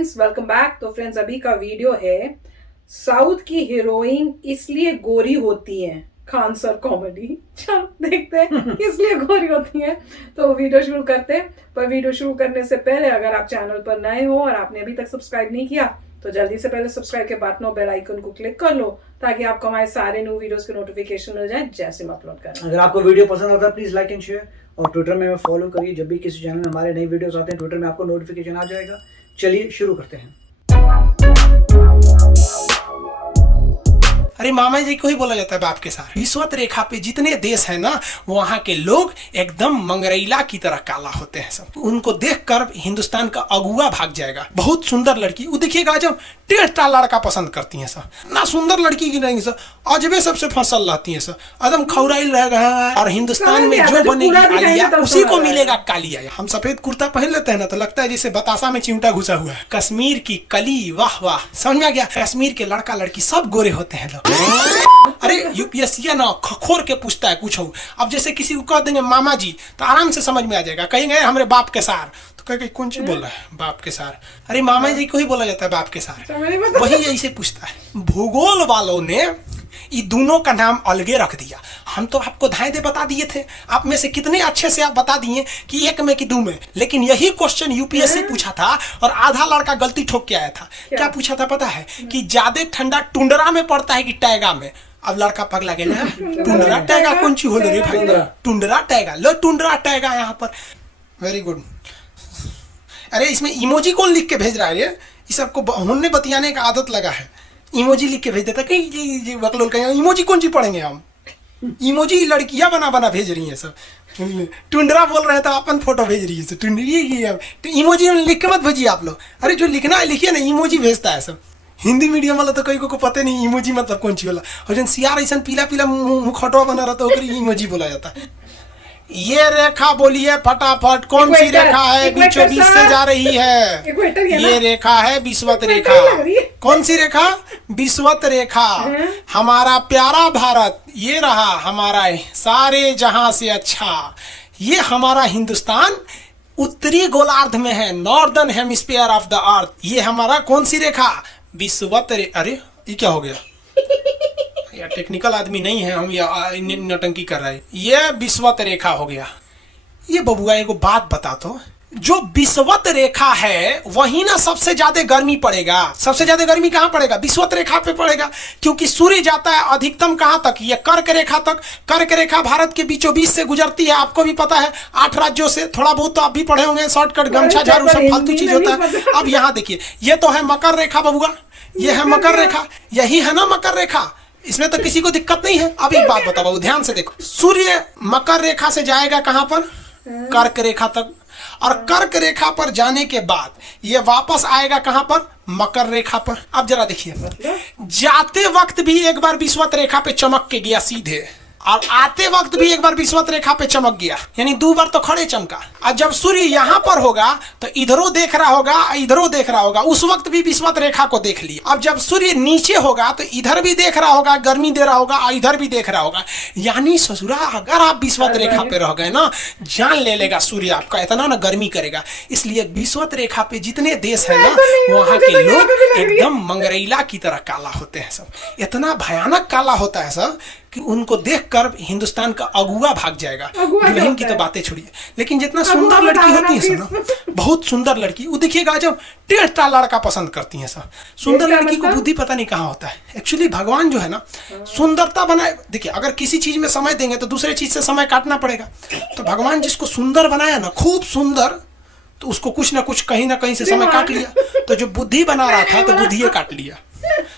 Friends, welcome back. तो friends, अभी का वीडियो है साउथ की हीरोइन इसलिए गोरी होती हैं, खान सर कॉमेडी। चलो देखते हैं इसलिए गोरी होती हैं। तो वीडियो शुरू करते हैं। पर वीडियो शुरू करने से पहले अगर आप चैनल पर नए हो और आपने अभी तक सब्सक्राइब नहीं किया तो जल्दी से पहले सब्सक्राइब के बटन और बेल आइकन को क्लिक कर लो ताकि आपको हमारे सारे न्यू वीडियोस के नोटिफिकेशन मिल जाए जैसे हम अपलोड करें। अगर आपको वीडियो पसंद आता है प्लीज लाइक एंड शेयर और ट्विटर में फॉलो करिए। जब भी किसी चैनल में हमारे नए वीडियोस आते हैं ट्विटर में आपको नोटिफिकेशन आ जाएगा। चलिए शुरू करते हैं। अरे मामा जी को ही बोला जाता है बाप के साथ। विश्वत रेखा पे जितने देश है ना वहाँ के लोग एकदम मंगरैला की तरह काला होते हैं सब। उनको देखकर हिंदुस्तान का अगुआ भाग जाएगा। बहुत सुंदर लड़की वो देखिएगा, जब टेढ़ा लड़का पसंद करती हैं सब। ना सुंदर लड़की की नहीं सब अजबे सबसे फसल रहती हैं सब, एकदम खौराइल रहेगा। और हिंदुस्तान में जो बनेगी आलिया उसी को मिलेगा कालिया। हम सफेद कुर्ता पहन लेते हैं ना तो लगता है जैसे बतासा में चिमटा घुसा हुआ है। कश्मीर की कली, वाह वाह, समझ में आ गया। कश्मीर के लड़का लड़की सब गोरे होते हैं लोग। अरे यूपीएससी ना खखोर के पूछता है कुछ हो। अब जैसे किसी को कह देंगे मामा जी तो आराम से समझ में आ जाएगा। कहेंगे हमारे बाप के सार तो कहेंगे कौन सी बोल रहा है बाप के सार। अरे मामा जी को ही बोला जाता है बाप के सार। वही ऐसे पूछता है। भूगोल वालों ने ये दोनों का नाम अलगे रख दिया। हम तो आपको धाए दे बता दिए थे। आप में से कितने अच्छे से आप बता दिए कि एक में कि दो में। लेकिन यही क्वेश्चन यूपीएससी पूछा था और आधा लड़का गलती ठोक के आया था। क्या पूछा था पता है? कि ज्यादा ठंडा टुंडरा में पड़ता है कि टैगा में। अब लड़का पगला गया ना, टुंडरा टैगा कौन सी हो रे भाई? टुंडरा टैगा लो, टुंडरा टैगा यहाँ पर। Very good. अरे इसमें इमोजी कौन लिख के भेज रहा है? ये सबको हमने बतियाने का आदत लगा है। इमोजी लिख के भेज देता कहीं बकलोल कहीं। इमोजी कौन सी पढ़ेंगे हम? इमोजी लड़कियां बना बना भेज रही हैं सब। टुंडरा बोल रहे हैं तो अपन फोटो भेज रही है सब। टुंडरी इमोजी लिख के मत भेजिए आप लोग। अरे जो लिखना है लिखिए ना, इमोजी भेजता है सब। हिंदी मीडियम वाला तो कई को पता नहीं इमोजी मतलब कौन सी होला। और जन सियार ऐसा पीला पीला मुखटवा बना रहा तो इमोजी बोला जाता है। ये रेखा बोलिए फटाफट, कौन सी रेखा है बीचों बीच से जा रही है? ये रेखा है विश्वत रेखा। कौन सी रेखा? विश्वत रेखा। हमारा प्यारा भारत ये रहा हमारा सारे जहां से अच्छा। ये हमारा हिंदुस्तान उत्तरी गोलार्ध में है, northern hemisphere of the earth. ये हमारा कौन सी रेखा? विश्वत रेखा। अरे ये क्या हो गया यार, टेक्निकल आदमी नहीं है हम, या नौटंकी कर रहा है। ये विश्वत रेखा हो गया। ये बबुआ एगो बात बता तो, जो विश्वत रेखा है वही ना सबसे ज्यादा गर्मी पड़ेगा। सबसे ज्यादा गर्मी कहाँ पड़ेगा? विश्वत रेखा पे पड़ेगा, क्योंकि सूर्य जाता है अधिकतम कहाँ तक? ये कर्क रेखा तक। कर्क रेखा भारत के बीचों बीच से गुजरती है, आपको भी पता है। 8 राज्यों से, थोड़ा बहुत तो आप भी पढ़े होंगे। शॉर्टकट, गमछा, झाड़ू सब फालतू चीज होता है। अब यहाँ देखिए, ये तो है मकर रेखा बबुआ, ये है मकर रेखा। यही है ना मकर रेखा, इसमें तो किसी को दिक्कत नहीं है। अब एक बात बताओ बाबू, ध्यान से देखो। सूर्य मकर रेखा से जाएगा कहां पर? कर्क रेखा तक। और कर्क रेखा पर जाने के बाद ये वापस आएगा कहां पर? मकर रेखा पर। अब जरा देखिए, जाते वक्त भी एक बार विश्वत रेखा पे चमक के गया सीधे, और आते वक्त भी एक बार विश्वत रेखा पे चमक गया, यानी 2 बार तो खड़े चमका। और जब सूर्य यहाँ पर होगा तो इधरों देख रहा होगा, इधरों देख रहा होगा, उस वक्त भी विश्वत रेखा को देख लिया। अब जब सूर्य नीचे होगा तो इधर भी देख रहा होगा, गर्मी दे रहा होगा, और इधर भी देख रहा होगा। यानी ससुरा अगर आप विश्वत रेखा पे रह गए ना, जान ले लेगा सूर्य आपका, इतना ना गर्मी करेगा। इसलिए विश्वत रेखा पे जितने देश है ना वहाँ के लोग एकदम मंगरैला की तरह काला होते हैं सब। इतना भयानक काला होता है सब कि उनको देखकर हिंदुस्तान का अगुआ भाग जाएगा। दुल्हन की तो बातें छोड़िए, लेकिन जितना सुंदर लड़की होती है सब, बहुत सुंदर लड़की वो देखिएगा, जब टेढ़ा लड़का पसंद करती हैं सब। सुंदर लड़की को बुद्धि पता नहीं कहाँ होता है। एक्चुअली भगवान जो है ना सुंदरता बनाए। देखिए, अगर किसी चीज में समय देंगे तो दूसरे चीज से समय काटना पड़ेगा। तो भगवान जिसको सुंदर बनाया ना, खूब सुंदर, तो उसको कुछ ना कुछ कहीं ना कहीं से समय काट लिया। तो जो बुद्धि बना रहा था तो बुद्धि काट लिया।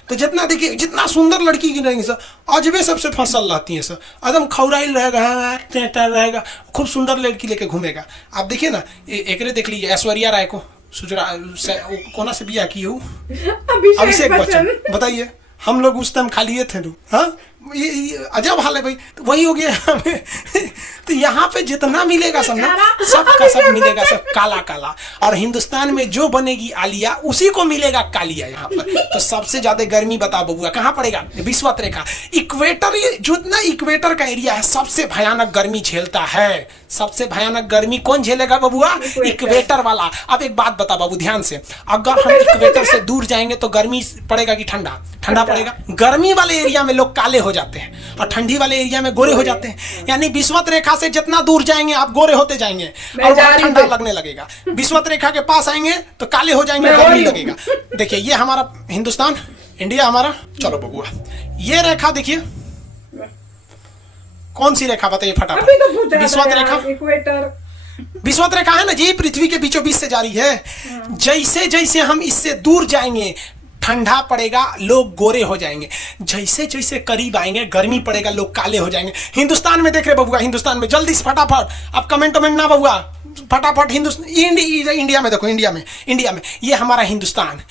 तो जितना देखिए, जितना सुंदर लड़की की रहेंगी सर अजबे सबसे फसल रहती है सर, एकदम खौराइल रहेगा, खूब सुंदर लड़की लेके घूमेगा। आप देखिए ना, एक देख लीजिए ऐश्वर्या राय को, कोना से बिया की हो? अभिषेक बच्चन। बताइए, हम लोग उस टाइम खा लिए थे। हाँ, ये अजब हाल है भाई। तो वही हो गया तो यहाँ पे जितना मिलेगा सब ना, सबका सब मिलेगा, सब काला काला। और हिंदुस्तान में जो बनेगी आलिया उसी को मिलेगा कालिया यहाँ पर। तो सबसे ज्यादा गर्मी बताओ बबुआ कहाँ पड़ेगा? विषुवत रेखा, इक्वेटर, जितना इक्वेटर का एरिया है सबसे भयानक गर्मी झेलता है। सबसे भयानक गर्मी कौन झेलेगा बबुआ? इक्वेटर वाला। अब एक बात बता बाबू ध्यान से, अगर हम इक्वेटर से दूर जाएंगे तो गर्मी पड़ेगा कि ठंडा? ठंडा पड़ेगा। गर्मी वाले एरिया में लोग काले हो जाते हैं और ठंडी वाले एरिया में गोरे हो जाते हैं। यानी विषुवत रेखा से जितना दूर जाएंगे आप गोरे होते जाएंगे और ठंडा लगने लगेगा। विषुवत रेखा के पास आएंगे तो काले हो जाएंगे, गर्मी लगेगा। देखिए ये हमारा हिंदुस्तान, इंडिया हमारा। चलो बबुआ ये रेखा देखिए, कौन सी रेखा बताइए फटाफट? विषुवत रेखा, इक्वेटर। विषुवत रेखा है ना जी, पृथ्वी के बीचों बीच से जा रही है। जैसे जैसे हम इससे दूर जाएंगे ठंडा पड़ेगा, लोग गोरे हो जाएंगे। जैसे जैसे करीब आएंगे गर्मी पड़ेगा, लोग काले हो जाएंगे। हिंदुस्तान में देख रहे बबुआ, हिंदुस्तान में जल्दी से फटाफट, अब कमेंट ना बबुआ, फटाफट हिंदुस्तान, इंडिया में देखो, इंडिया में ये हमारा हिंदुस्तान।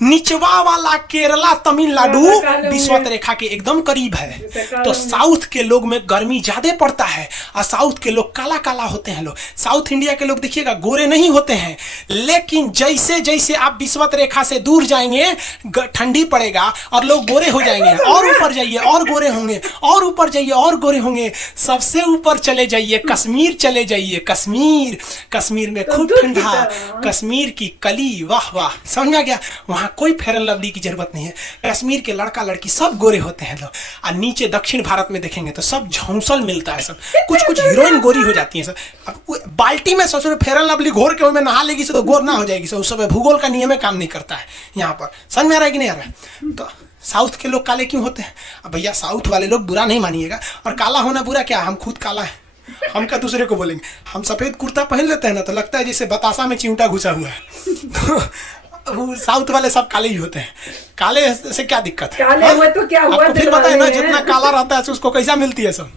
निचवा वाला केरला, तमिलनाडु विषुवत रेखा के एकदम करीब है। तो साउथ के लोग में गर्मी ज्यादा पड़ता है और साउथ के लोग काला काला होते हैं। लोग साउथ इंडिया के लोग देखिएगा गोरे नहीं होते हैं, लेकिन जैसे जैसे आप विषुवत रेखा से दूर जाएंगे ठंडी पड़ेगा और लोग गोरे हो जाएंगे। और ऊपर जाइए और गोरे होंगे, और ऊपर जाइए और गोरे होंगे। सबसे ऊपर चले जाइए, कश्मीर चले जाइए। कश्मीर में खूब ठंडा, कश्मीर की कली, वाह वाह, समझ में आ गया? वहां कोई फेयर एंड लवली की जरूरत नहीं है। कश्मीर के लड़का लड़की सब गोरे होते हैं लोग। और नीचे दक्षिण भारत में देखेंगे तो सब झौंसल मिलता है, सब कुछ हीरोइन गोरी हो जाती है सब। अब बाल्टी में ससुर फेयर एंड लवली घोर के में नहा लेगी तो गोर ना हो जाएगी। उस समय भूगोल का नियम काम नहीं करता है यहाँ पर। समझ में आ रहा है कि नहीं आ रहा है? तो साउथ के लोग काले क्यों होते हैं? अब भैया साउथ वाले लोग बुरा नहीं मानिएगा, और काला होना बुरा क्या? हम खुद काला है, हम क्या दूसरे को बोलेंगे? हम सफेद कुर्ता पहन लेते हैं ना तो लगता है जैसे बतासा में चिमटा घुसा हुआ है। तो साउथ वाले सब काले ही होते हैं। काले से क्या दिक्कत है? काले हुए तो क्या हुआ? आपको फिर बताए ना, जितना काला रहता है उसको कैसा मिलती है सब।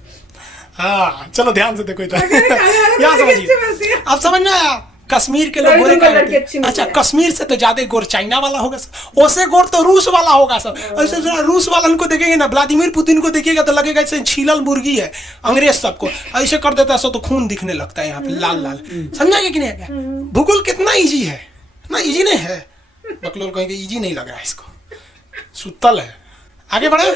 हाँ चलो ध्यान से देखो, यहाँ समझिए। अब समझ में आया? कश्मीर के लोग गोरे का, अच्छा कश्मीर से तो ज्यादा गोर चाइना वाला होगा, ओसे गोर तो रूस वाला होगा सब। ऐसे रूस वाला को देखेंगे ना, व्लादिमीर पुतिन को देखिएगा तो लगेगा ऐसे छीलल मुर्गी है। अंग्रेज सबको ऐसे कर देता है सब, तो खून दिखने लगता है यहाँ पे लाल लाल। समझा कि नहीं? भूगोल कितना इजी है ना? इजी नहीं है, बकलोल कहेंगे इजी नहीं लग रहा है इसको, सुतल है। आगे बढ़े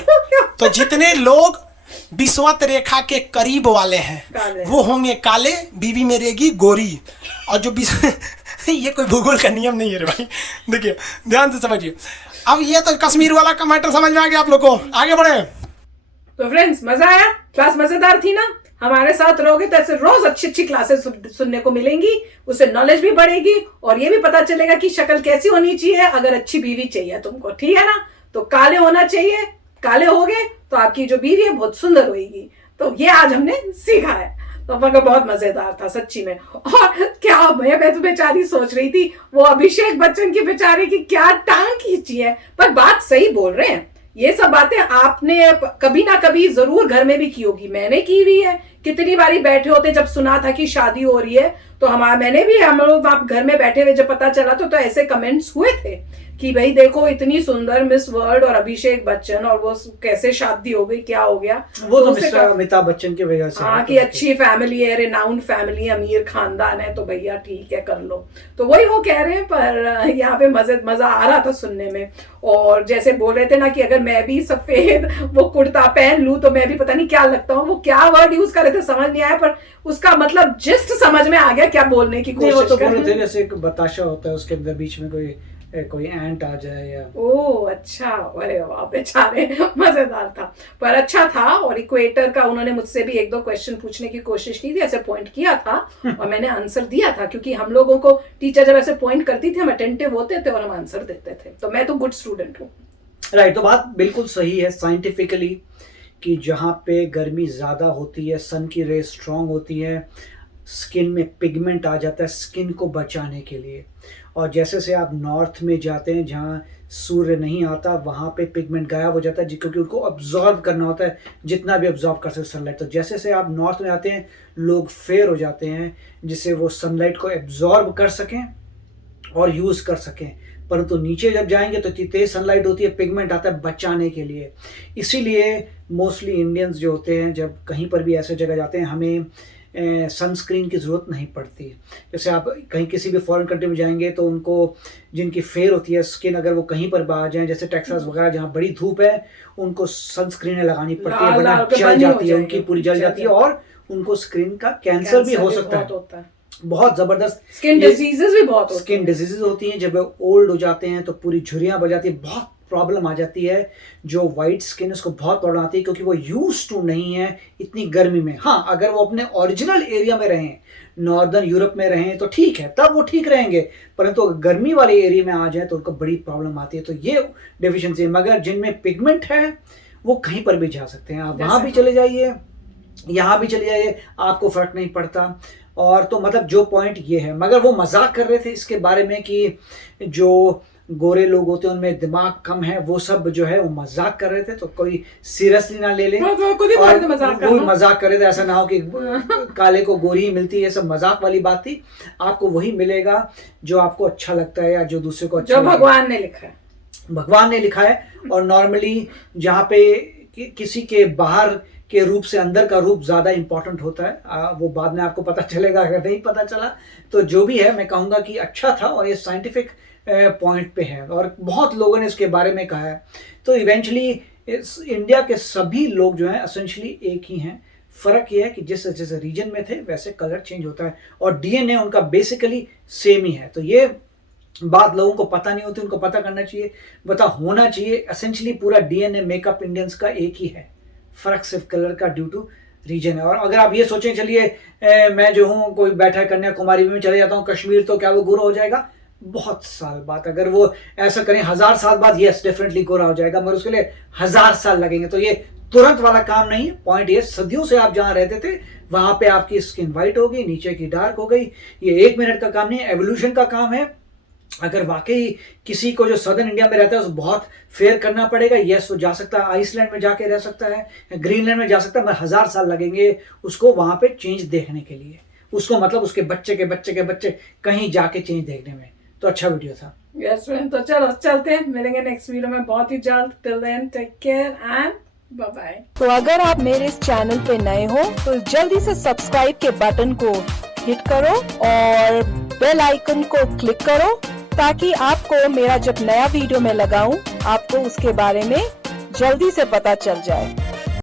तो जितने लोग विषुवत रेखा के करीब वाले हैं वो होंगे काले, बीवी में रहेगी गोरी। और जो ये कोई भूगोल का नियम नहीं है रे भाई, देखिए ध्यान से समझिए। अब ये तो कश्मीर वाला का मैटर समझ में आ गया आप लोग को। आगे बढ़े तो फ्रेंड्स, मजा आया? क्लास मजेदार थी ना? हमारे साथ रहोगे तो ऐसे रोज अच्छी अच्छी क्लासेस सुनने को मिलेंगी, उससे नॉलेज भी बढ़ेगी और ये भी पता चलेगा कि शक्ल कैसी होनी चाहिए अगर अच्छी बीवी चाहिए तुमको, ठीक है ना? तो काले होना चाहिए, काले होगे तो आपकी जो बीवी है बहुत सुंदर होगी। तो ये आज हमने सीखा है, तो मगर बहुत मजेदार था सच्ची में। और क्या मैं तो बेचारी सोच रही थी वो अभिषेक बच्चन की बेचारे की क्या टांग खींची है, पर बात सही बोल रहे हैं। ये सब बातें आपने कभी ना कभी जरूर घर में भी की होगी, मैंने की हुई है। कितनी बारी बैठे होते जब सुना था कि शादी हो रही है तो मैंने भी, हम लोग आप घर में बैठे हुए जब पता चला तो ऐसे कमेंट्स हुए थे कि भाई देखो इतनी सुंदर मिस वर्ल्ड और अभिषेक बच्चन और वो कैसे शादी हो गई, क्या हो गया? वो तो मिस्टर अमिताभ बच्चन की वजह से। हाँ कि अच्छी फैमिली है, रिनाउंड फैमिली, अमीर खानदान है, तो भैया ठीक है कर लो। तो वही वो कह रहे हैं, पर यहाँ पे मजा आ रहा था सुनने में। और जैसे बोल रहे थे ना कि अगर मैं भी सफेद वो कुर्ता पहन लूं तो मैं भी पता नहीं क्या लगता हूँ। वो क्या वर्ड यूज कर रहे थे समझ नहीं आया, पर उसका मतलब जिस्ट समझ में आ गया क्या बोलने की कोशिश कर रहे थे। जैसे एक बताशा होता है उसके अंदर बीच में कोई एंट आ जाए या ओह अच्छा, अरे वाह बेचारे, मजेदार था पर अच्छा था। और इक्वेटर का उन्होंने मुझसे भी एक दो क्वेश्चन पूछने की कोशिश की थी, ऐसे पॉइंट किया था और मैंने आंसर दिया था, क्योंकि हम लोगों को टीचर जब ऐसे पॉइंट करती थी हम अटेंटिव होते थे और हम आंसर देते थे, तो मैं तो गुड स्टूडेंट हूँ। राइट, तो बात बिल्कुल सही है साइंटिफिकली कि जहाँ पे गर्मी ज़्यादा होती है, सन की रे स्ट्रांग होती है, स्किन में पिगमेंट आ जाता है स्किन को बचाने के लिए। और जैसे से आप नॉर्थ में जाते हैं जहाँ सूर्य नहीं आता, वहाँ पे पिगमेंट गायब हो जाता है क्योंकि उनको अब्जॉर्ब करना होता है जितना भी अब्जॉर्ब कर सके सनलाइट। तो जैसे से आप नॉर्थ में आते हैं लोग फेयर हो जाते हैं जिससे वो सनलाइट को एब्जॉर्ब कर सकें और यूज़ कर सकें। परंतु नीचे जब जाएंगे तो इतनी तेज सनलाइट होती है, पिगमेंट आता है बचाने के लिए। इसीलिए मोस्टली इंडियंस जो होते हैं जब कहीं पर भी ऐसे जगह जाते हैं हमें सनस्क्रीन की ज़रूरत नहीं पड़ती। जैसे आप कहीं किसी भी फॉरेन कंट्री में जाएंगे तो उनको जिनकी फेयर होती है स्किन, अगर वो कहीं पर बाहर जाएं जैसे टेक्सास वगैरह जहाँ बड़ी धूप है, उनको सनस्क्रीनें लगानी पड़ती है, वरना जल जाती है, उनकी पूरी जल जाती है और उनको स्किन का कैंसर भी हो सकता है। बहुत जबरदस्त स्किन डिजीजेस भी बहुत होती हैं। स्किन डिजीजेस होती हैं। जब वो ओल्ड हो जाते हैं तो पूरी झुर्रियां बढ़ जाती है, बहुत प्रॉब्लम आ जाती है। जो वाइट स्किन उसको बहुत प्रॉब्लम आती है क्योंकि वो यूज टू नहीं है इतनी गर्मी में। हाँ, अगर वो अपने ओरिजिनल एरिया में रहें, नॉर्दर्न यूरोप में रहें तो ठीक है, तब वो ठीक रहेंगे, परंतु अगर गर्मी वाले एरिया में आ जाए तो उनको बड़ी प्रॉब्लम आती है। तो ये डेफिशिएंसी है। मगर जिनमें पिगमेंट है वो कहीं पर भी जा सकते हैं, आप वहाँ भी चले जाइए, यहाँ भी चले जाइए, आपको फर्क नहीं पड़ता। और तो मतलब जो पॉइंट ये है, मगर वो मजाक कर रहे थे इसके बारे में कि जो गोरे लोग होते हैं उनमें दिमाग कम है, वो सब जो है वो मजाक कर रहे थे, तो कोई सीरियसली ना ले लें। कोई मजाक कर रहे थे, ऐसा ना हो कि काले को गोरी ही मिलती है, सब मजाक वाली बात थी। आपको वही मिलेगा जो आपको अच्छा लगता है या जो दूसरे को अच्छा जो भगवान ने लिखा है, भगवान ने लिखा है। और नॉर्मली जहाँ पे किसी के बाहर के रूप से अंदर का रूप ज़्यादा इंपॉर्टेंट होता है, वो बाद में आपको पता चलेगा, अगर नहीं पता चला तो जो भी है मैं कहूँगा कि अच्छा था और ये साइंटिफिक पॉइंट पे है और बहुत लोगों ने इसके बारे में कहा है। तो इवेंचुअली इंडिया के सभी लोग जो हैं एसेंशियली एक ही हैं। फ़र्क ये है कि जिस जैसे रीजन में थे वैसे कलर चेंज होता है और डीएनए उनका बेसिकली सेम ही है। तो ये बात लोगों को पता नहीं होती, उनको पता करना चाहिए, पता होना चाहिए। एसेंशियली पूरा डीएनए मेकअप इंडियंस का एक ही है, फ़र्क सिर्फ कलर का ड्यू टू रीजन है। और अगर आप ये सोचें चलिए मैं जो हूँ कोई बैठा है कन्याकुमारी में चले जाता हूँ कश्मीर, तो क्या वो गोरा हो जाएगा? बहुत साल बाद। अगर वो ऐसा करें 1000 साल बाद, यस डेफिनेटली गोरा हो जाएगा, मगर उसके लिए 1000 साल लगेंगे। तो ये तुरंत वाला काम नहीं है। पॉइंट ये, सदियों से आप जहाँ रहते थे वहाँ पे आपकी स्किन वाइट हो गई, नीचे की डार्क हो गई, ये 1 मिनट का काम नहीं है, एवोल्यूशन का काम है। अगर वाकई किसी को जो सदर्न इंडिया में रहता है उसको बहुत फेयर करना पड़ेगा, यस वो जा सकता है, आइसलैंड में जाके रह सकता है, ग्रीनलैंड में जा सकता है, मगर 1000 साल लगेंगे उसको वहाँ पे चेंज देखने के लिए, उसको मतलब उसके बच्चे के बच्चे के बच्चे कहीं जाके चेंज देखने में। तो अच्छा वीडियो था। यस फ्रेंड, तो चलो चलते हैं, मिलेंगे नेक्स्ट वीडियो में बहुत ही जल्द। Till then take care and bye bye. तो अगर आप मेरे इस चैनल पे नए हो तो जल्दी से सब्सक्राइब के बटन को हिट करो और बेल आइकन को क्लिक करो ताकि आपको मेरा जब नया वीडियो मैं लगाऊं आपको उसके बारे में जल्दी से पता चल जाए।